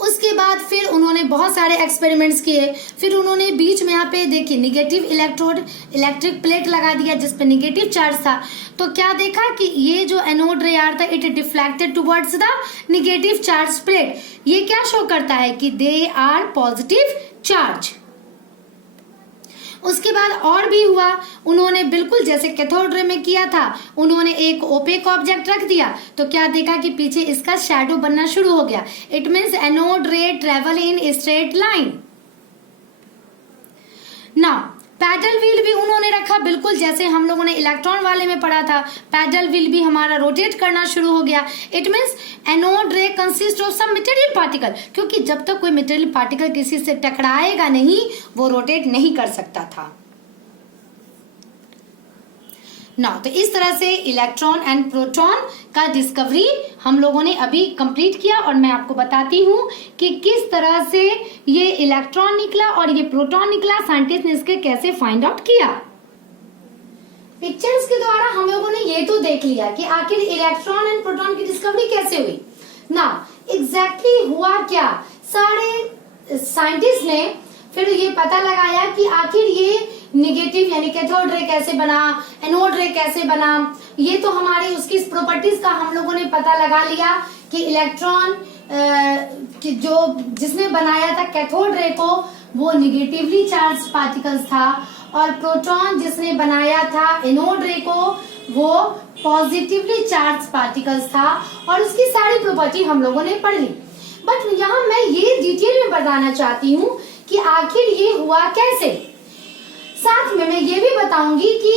उसके बाद फिर उन्होंने बहुत सारे एक्सपेरिमेंट्स किए। फिर उन्होंने बीच में यहाँ पे देखिए निगेटिव इलेक्ट्रोड इलेक्ट्रिक प्लेट लगा दिया जिस पे निगेटिव चार्ज था। तो क्या देखा कि ये जो एनोड रे आर था it deflected towards the negative charge plate. ये क्या शो करता है कि दे आर पॉजिटिव चार्ज। उसके बाद और भी हुआ, उन्होंने बिल्कुल जैसे कैथोड रे में किया था उन्होंने एक ओपेक ऑब्जेक्ट रख दिया तो क्या देखा कि पीछे इसका शैडो बनना शुरू हो गया। इट मीन्स एनोड रे ट्रेवल इन स्ट्रेट लाइन। ना पैडल व्हील भी उन्होंने रखा बिल्कुल जैसे हम लोगों ने इलेक्ट्रॉन वाले में पढ़ा था। पैडल व्हील भी हमारा रोटेट करना शुरू हो गया। It means anode ray consist of some material particle, क्योंकि जब तक कोई मटेरियल पार्टिकल किसी से टकराएगा नहीं वो रोटेट नहीं कर सकता था ना। तो इस तरह से इलेक्ट्रॉन एंड प्रोटॉन का डिस्कवरी हम लोगों ने अभी कंप्लीट किया और मैं आपको बताती हूँ कि किस तरह से ये इलेक्ट्रॉन निकला और ये प्रोटॉन निकला, साइंटिस्ट ने इसके कैसे फाइंड आउट किया। पिक्चर्स के द्वारा हम लोगों ने ये तो देख लिया कि आखिर इलेक्ट्रॉन एंड प्रोटॉन की डिस्कवरी कैसे हुई ना। एग्जैक्टली हुआ क्या, सारे साइंटिस्ट ने फिर ये पता लगाया कि आखिर ये निगेटिव यानी कैथोड रे कैसे बना, एनोड रे कैसे बना। ये तो हमारी उसकी प्रॉपर्टीज का हम लोगों ने पता लगा लिया कि इलेक्ट्रॉन जो जिसने बनाया था कैथोड रे को वो निगेटिवली चार्ज पार्टिकल्स था और प्रोटॉन जिसने बनाया था एनोड रे को वो पॉजिटिवली चार्ज पार्टिकल्स था और उसकी सारी प्रॉपर्टी हम लोगों ने पढ़ ली। बट यहाँ मैं ये डिटेल में बताना चाहती हूँ कि आखिर ये हुआ कैसे। साथ में मैं ये भी बताऊंगी कि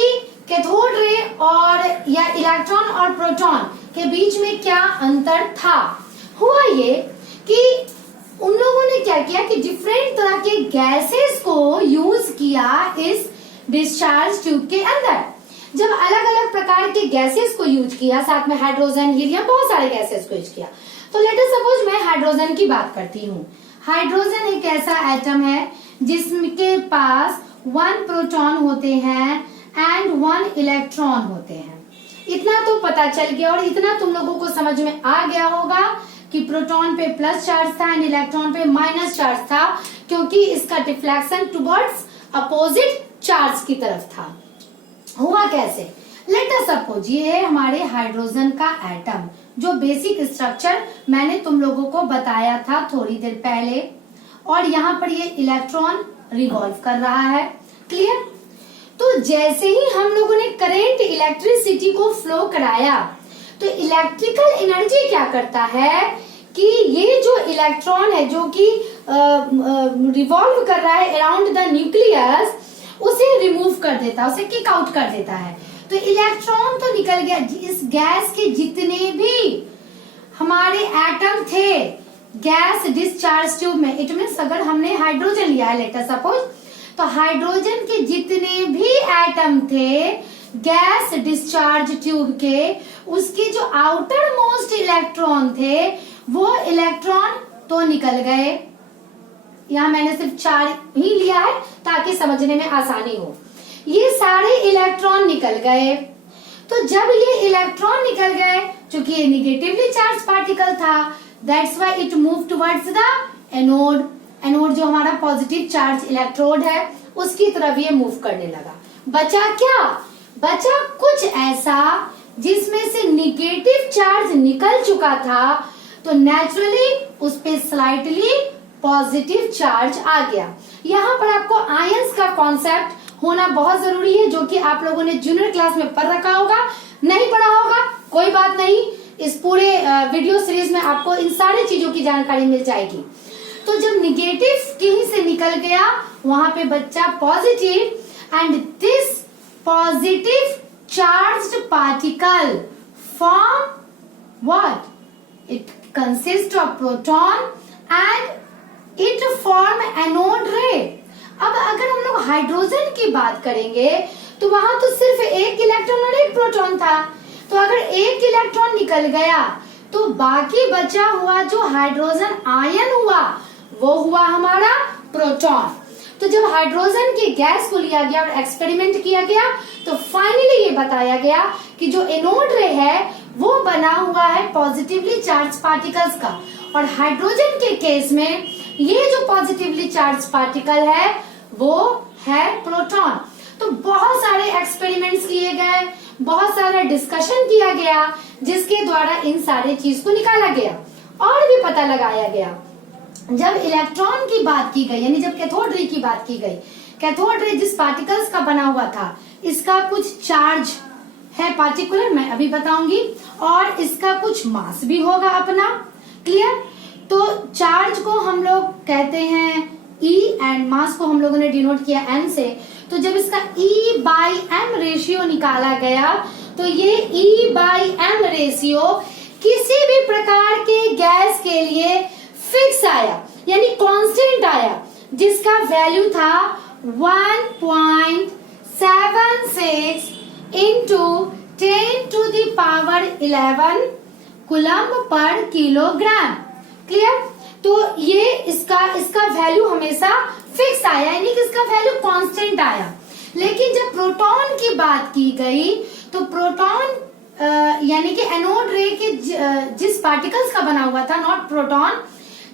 कैथोड रे और या इलेक्ट्रॉन और प्रोटॉन के बीच में क्या अंतर था। हुआ ये कि उन लोगों ने क्या किया कि डिफरेंट तरह के गैसेस को यूज किया इस डिस्चार्ज ट्यूब के अंदर। जब अलग अलग प्रकार के गैसेस को यूज किया, साथ में हाइड्रोजन, हीलियम, बहुत सारे गैसेस को यूज किया। तो लेट अस सपोज मैं हाइड्रोजन की बात करती हूँ। हाइड्रोजन एक ऐसा एटम है जिसके पास 1 प्रोटॉन होते हैं एंड 1 इलेक्ट्रॉन होते हैं। इतना तो पता चल गया और इतना तुम लोगों को समझ में आ गया होगा कि प्रोटॉन पे प्लस चार्ज था एंड इलेक्ट्रॉन पे माइनस चार्ज था, क्योंकि इसका डिफ्लेक्शन टुवर्ड्स अपोजिट चार्ज की तरफ था। हुआ कैसे, लेट अस सपोज ये है हमारे हाइड्रोजन का एटम, जो बेसिक स्ट्रक्चर मैंने तुम लोगों को बताया था थोड़ी देर पहले, और यहाँ पर ये इलेक्ट्रॉन रिवॉल्व कर रहा है। क्लियर। तो जैसे ही हम लोगों ने करंट इलेक्ट्रिसिटी को फ्लो कराया तो इलेक्ट्रिकल एनर्जी क्या करता है कि ये जो इलेक्ट्रॉन है जो कि रिवॉल्व कर रहा है अराउंड द न्यूक्लियस, उसे रिमूव कर देता है, उसे किक आउट कर देता है। तो इलेक्ट्रॉन तो निकल गया। इस गैस के जितने भी हमारे एटम थे गैस डिस्चार्ज ट्यूब में, इट मीन्स अगर हमने हाइड्रोजन लिया है लेट अस सपोज, तो हाइड्रोजन के जितने भी एटम थे गैस डिस्चार्ज ट्यूब के, उसके जो आउटर मोस्ट इलेक्ट्रॉन थे वो इलेक्ट्रॉन तो निकल गए। यहाँ मैंने सिर्फ 4 ही लिया है ताकि समझने में आसानी हो। ये सारे इलेक्ट्रॉन निकल गए। तो जब ये इलेक्ट्रॉन निकल गए, चूंकि ये निगेटिवली चार्ज पार्टिकल था, that's why it move towards the anode. Anode जो हमारा पॉजिटिव चार्ज इलेक्ट्रोड है उसकी तरफ ये मूव करने लगा। बचा क्या, बचा कुछ ऐसा जिसमें से निगेटिव चार्ज निकल चुका था, तो नेचुरली उस पे स्लाइटली पॉजिटिव चार्ज आ गया। यहाँ पर आपको आयंस का कॉन्सेप्ट होना बहुत जरूरी है, जो कि आप लोगों ने जूनियर क्लास में पढ़ रखा होगा। नहीं पढ़ा होगा कोई बात नहीं, इस पूरे वीडियो सीरीज में आपको इन सारी चीजों की जानकारी मिल जाएगी। तो जब निगेटिव कहीं से निकल गया वहां पे बच्चा positive, and this positive charged particle form what? It consist of proton and it form anode रे। अब अगर हम लोग हाइड्रोजन की बात करेंगे तो वहां तो सिर्फ एक इलेक्ट्रॉन और एक प्रोटॉन था, तो अगर एक इलेक्ट्रॉन निकल गया तो बाकी बचा हुआ जो हाइड्रोजन आयन हुआ वो हुआ हमारा प्रोटॉन। तो जब हाइड्रोजन की गैस को लिया गया और एक्सपेरिमेंट किया गया तो फाइनली ये बताया गया कि जो एनोड रे है वो बना हुआ है पॉजिटिवली चार्ज पार्टिकल्स का, और हाइड्रोजन के केस में ये जो पॉजिटिवली चार्ज पार्टिकल है वो है प्रोटॉन। तो बहुत सारे एक्सपेरिमेंट्स किए गए, बहुत सारा डिस्कशन किया गया जिसके द्वारा इन सारे चीज को निकाला गया और भी पता लगाया गया। जब इलेक्ट्रॉन की बात की गई, यानी जब कैथोड रे की बात की गई, कैथोड रे जिस पार्टिकल्स का बना हुआ था इसका कुछ चार्ज है पार्टिकुलर, मैं अभी बताऊंगी, और इसका कुछ मास भी होगा अपना, क्लियर। तो चार्ज को हम लोग कहते हैं E एंड मास को हम लोगों ने डिनोट किया M से। तो जब इसका E/M रेशियो निकाला गया तो ये E/M रेशियो किसी भी प्रकार के गैस के लिए फिक्स आया, यानी कांस्टेंट आया, जिसका वैल्यू था 1.76 into 10 to the power 11 coulomb पर किलोग्राम, क्लियर। तो ये इसका वैल्यू हमेशा फिक्स आया, यानी कि इसका वैल्यू कांस्टेंट आया। लेकिन जब प्रोटॉन की बात की गई तो प्रोटॉन यानी कि एनोड रे के जिस पार्टिकल्स का बना हुआ था, नॉट प्रोटॉन,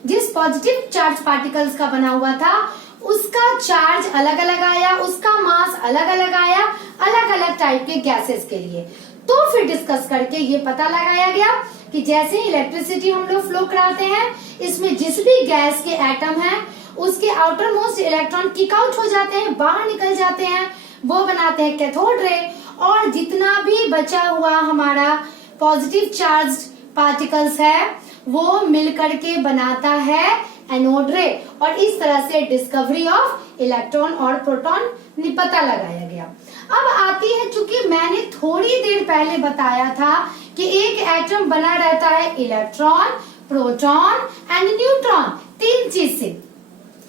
जिस पॉजिटिव चार्ज पार्टिकल्स का बना हुआ था उसका चार्ज अलग अलग आया, उसका मास अलग अलग आया, अलग अलग टाइप के गैसेस के लिए। तो फिर डिस्कस करके ये पता लगाया गया कि जैसे इलेक्ट्रिसिटी हम लोग फ्लो कराते हैं, इसमें जिस भी गैस के एटम हैं उसके outer most electron kick out हो जाते हैं, बाहर निकल जाते हैं, वो बनाते हैं कैथोड रे, और जितना भी बचा हुआ हमारा पॉजिटिव चार्ज पार्टिकल्स है वो मिलकर के बनाता है एनोड रे। और इस तरह से डिस्कवरी ऑफ इलेक्ट्रॉन और प्रोटॉन पता लगाया गया। अब आती है, चूंकि मैंने थोड़ी देर पहले बताया था कि एक एटम बना रहता है इलेक्ट्रॉन, प्रोटॉन एंड न्यूट्रॉन, तीन चीज से।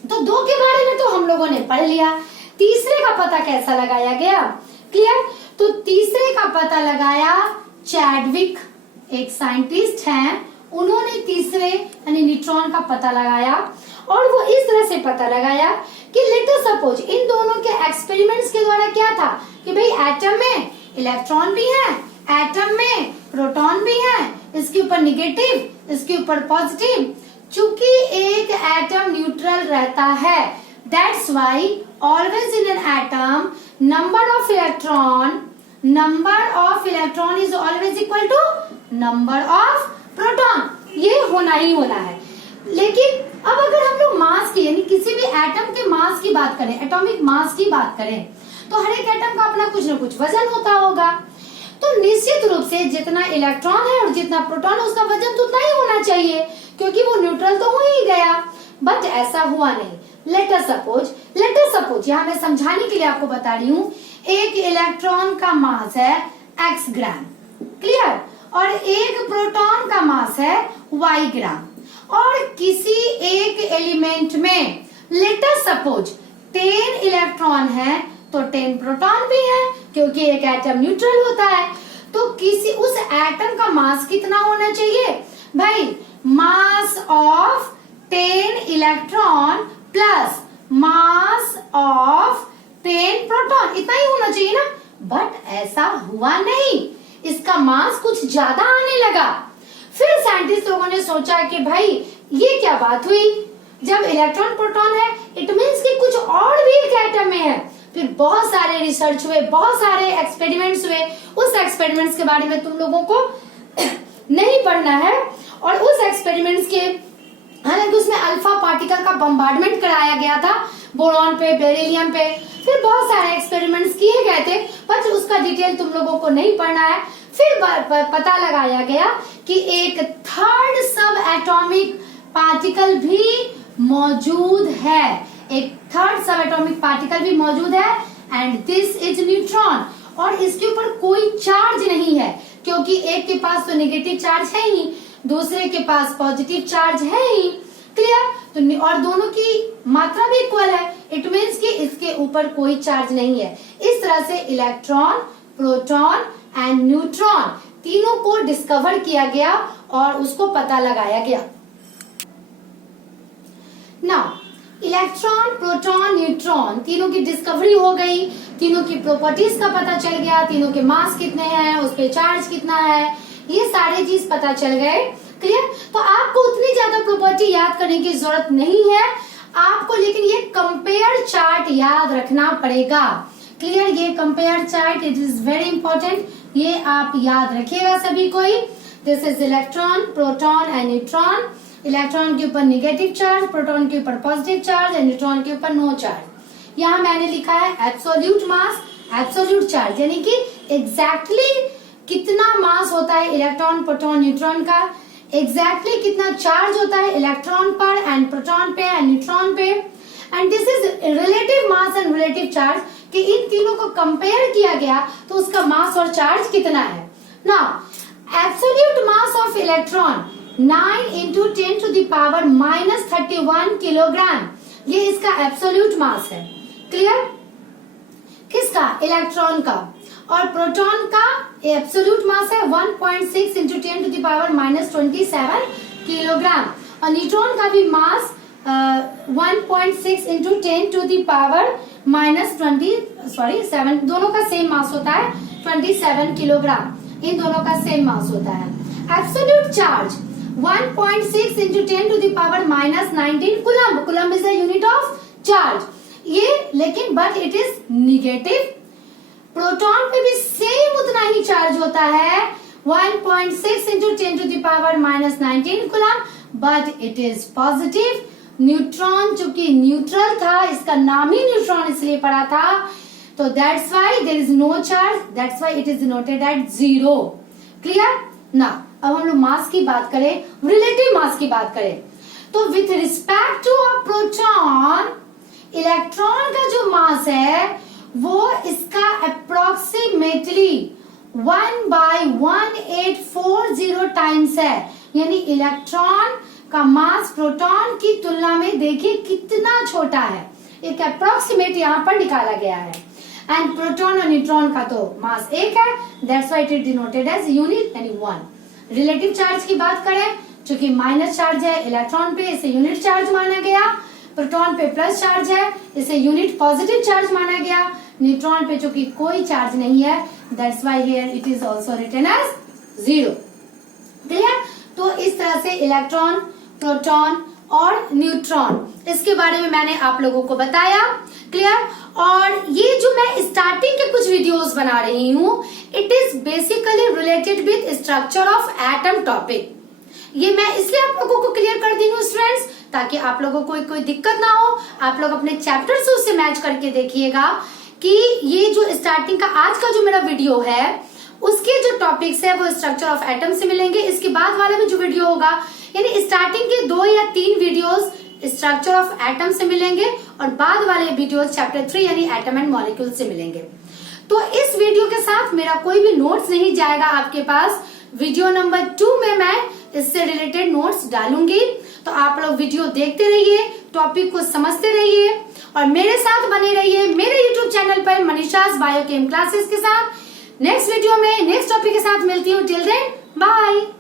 तो दो के बारे में तो हम लोगों ने पढ़ लिया, तीसरे का पता कैसा लगाया गया, क्लियर। तो तीसरे का पता लगाया चैडविक, एक साइंटिस्ट हैं, उन्होंने तीसरे यानी न्यूट्रॉन का पता लगाया, और वो इस तरह से पता लगाया कि लेट अस सपोज इन दोनों के एक्सपेरिमेंट्स के द्वारा क्या था कि भाई एटम में इलेक्ट्रॉन भी है, एटम में प्रोटॉन भी है, इसके ऊपर निगेटिव, इसके ऊपर पॉजिटिव। चूंकि एक एटम न्यूट्रल रहता है, that's why always in an atom number of electron is always equal to number of proton, ये होना ही होना है। लेकिन अब अगर हम लोग मास की, यानी किसी भी एटम के मास की बात करें, एटॉमिक मास की बात करें, तो हर एक एटम का अपना कुछ न कुछ वजन होता होगा। तो निश्चित रूप से जितना इलेक्ट्रॉन है और जितना प्रोटॉन है उसका वजन तो उतना ही होना चाहिए, क्योंकि वो न्यूट्रल तो हो ही गया। बट ऐसा हुआ नहीं। लेट अस सपोज यहाँ मैं समझाने के लिए आपको बता रही हूँ, एक इलेक्ट्रॉन का मास है x ग्राम, क्लियर, और एक प्रोटॉन का मास है y ग्राम, और किसी एक एलिमेंट में लेट अस सपोज 10 इलेक्ट्रॉन है तो 10 प्रोटॉन भी है, क्योंकि एक एटम न्यूट्रल होता है। तो किसी उस एटम का मास कितना होना चाहिए भाई? Mass of 10 electron plus mass of 10 proton, इतना ही होना चाहिए ना। बट ऐसा हुआ नहीं, इसका मास कुछ ज्यादा आने लगा। फिर साइंटिस्ट लोगों ने सोचा कि भाई ये क्या बात हुई, जब इलेक्ट्रॉन प्रोटॉन है इट मीन्स कि कुछ और भी एक एटम में है। फिर बहुत सारे रिसर्च हुए, बहुत सारे एक्सपेरिमेंट्स हुए। उस एक्सपेरिमेंट्स के बारे में तुम लोगों को नहीं पढ़ना है। और उस एक्सपेरिमेंट्स के, हालांकि उसमें अल्फा पार्टिकल का बम्बार्डमेंट कराया गया था, बोरॉन पे, बेरिलियम पे, फिर बहुत सारे एक्सपेरिमेंट्स किए गए थे, पर उसका डिटेल तुम लोगों को नहीं पढ़ना है। फिर पता लगाया गया कि एक थर्ड सब एटॉमिक पार्टिकल भी मौजूद है, एक थर्ड सब एटॉमिक पार्टिकल भी मौजूद है, एंड दिस इज न्यूट्रॉन। और इसके ऊपर कोई चार्ज नहीं है, क्योंकि एक के पास तो नेगेटिव चार्ज है ही, दूसरे के पास पॉजिटिव चार्ज है ही। क्लियर? तो और दोनों की मात्रा भी इक्वल है, इट मीन्स कि इसके ऊपर कोई चार्ज नहीं है। इस तरह से इलेक्ट्रॉन, प्रोटॉन एंड न्यूट्रॉन तीनों को डिस्कवर किया गया और उसको पता लगाया गया। नाउ इलेक्ट्रॉन, प्रोटॉन, न्यूट्रॉन तीनों की डिस्कवरी हो गई, तीनों की प्रॉपर्टीज का पता चल गया, तीनों के मास कितने हैं, उस पे चार्ज कितना है, ये सारे चीज पता चल गए। क्लियर? तो आपको उतनी ज्यादा प्रॉपर्टी याद करने की जरूरत नहीं है आपको, लेकिन ये कंपेयर चार्ट याद रखना पड़ेगा। क्लियर? ये compare chart it is very important, ये आप याद रखिएगा सभी कोई। This is electron, proton and neutron. Electron के ऊपर नेगेटिव चार्ज, प्रोटॉन के ऊपर पॉजिटिव चार्ज एंड न्यूट्रॉन के ऊपर नो चार्ज। यहाँ मैंने लिखा है एब्सोल्यूट मास, एब्सोल्यूट चार्ज, यानी कि एग्जैक्टली कितना मास होता है इलेक्ट्रॉन, प्रोटॉन, न्यूट्रॉन का, एग्जैक्टली कितना चार्ज होता है इलेक्ट्रॉन पर एंड प्रोटॉन पे एंड न्यूट्रॉन पे, and this is relative mass and relative charge, कि इन तीनों को कंपेयर किया गया तो उसका मास और चार्ज कितना है। Now absolute mass of electron 9 into 10 to the power -31 kilogram, ये इसका एब्सोल्यूट मास है। क्लियर? किसका? इलेक्ट्रॉन का। और प्रोटॉन का एब्सोल्यूट मास है 1.6 into 10 to the power -27 kilogram, और न्यूट्रॉन का भी मास 1.6 into 10 to the power -7, दोनों का सेम मास होता है 27 किलोग्राम, इन दोनों का सेम मास होता है। Absolute charge 1.6 into 10 to the power -19 coulomb, coulomb is the unit of charge, ये लेकिन but it is negative. Proton पे भी सेम उतना ही चार्ज होता है 1.6 into 10 to the power -19 coulomb, but it is positive. Neutron चूंकि न्यूट्रल था, इसका नाम ही न्यूट्रॉन इसलिए पड़ा था, तो that's why there is no charge, that's why it is denoted at 0। Clear? ना अब हम लोग मास की बात करें, रिलेटिव मास की बात करें, तो with respect to a proton, electron का जो मास है वो इसका अप्रोक्सीमेटली 1/1840 टाइम्स है, यानी इलेक्ट्रॉन का मास प्रोटॉन की तुलना में देखिए कितना छोटा है, एक अप्रोक्सीमेट यहाँ पर निकाला गया है। एंड प्रोटॉन और न्यूट्रॉन का तो मास एक है, that's why it is denoted as unit यानी 1। रिलेटिव चार्ज की बात करें, चूंकि माइनस चार्ज है इलेक्ट्रॉन पे, इसे यूनिट चार्ज माना गया, प्रोटॉन पे प्लस चार्ज है, इसे यूनिट पॉजिटिव चार्ज माना गया, न्यूट्रॉन पे चूंकि कोई चार्ज नहीं है, that's why here it is also written as 0। Clear? तो इस तरह से इलेक्ट्रॉन, प्रोटॉन और न्यूट्रॉन, इसके बारे में मैंने आप लोगों को बताया। क्लियर? और ये जो मैं स्टार्टिंग के कुछ वीडियोस बना रही हूँ, it is basically related with structure of atom topic. ये मैं इसलिए आप लोगों को क्लियर कर दी हूँ स्टूडेंट्स, ताकि आप लोगों को कोई दिक्कत ना हो, आप लोग अपने चैप्टर से उससे मैच करके देखिएगा कि ये जो स्टार्टिंग का आज का जो मेरा वीडियो है उसके जो टॉपिक्स है वो स्ट्रक्चर ऑफ एटम से मिलेंगे। इसके बाद वाला भी जो वीडियो होगा, यानी स्टार्टिंग के 2 या 3 वीडियोस स्ट्रक्चर ऑफ एटम से मिलेंगे और बाद वाले वीडियोस चैप्टर 3 यानी एटम एंड मॉलिक्यूल से मिलेंगे। तो इस वीडियो के साथ मेरा कोई भी नोट्स नहीं जाएगा आपके पास, वीडियो नंबर 2 में मैं इससे रिलेटेड नोट्स डालूंगी। तो आप लोग वीडियो देखते रहिए, टॉपिक को समझते रहिए और मेरे साथ बने रहिए मेरे यूट्यूब चैनल पर मनीषास बायोकेम क्लासेस के साथ। नेक्स्ट वीडियो में नेक्स्ट टॉपिक के साथ मिलती हूँ। Till then bye.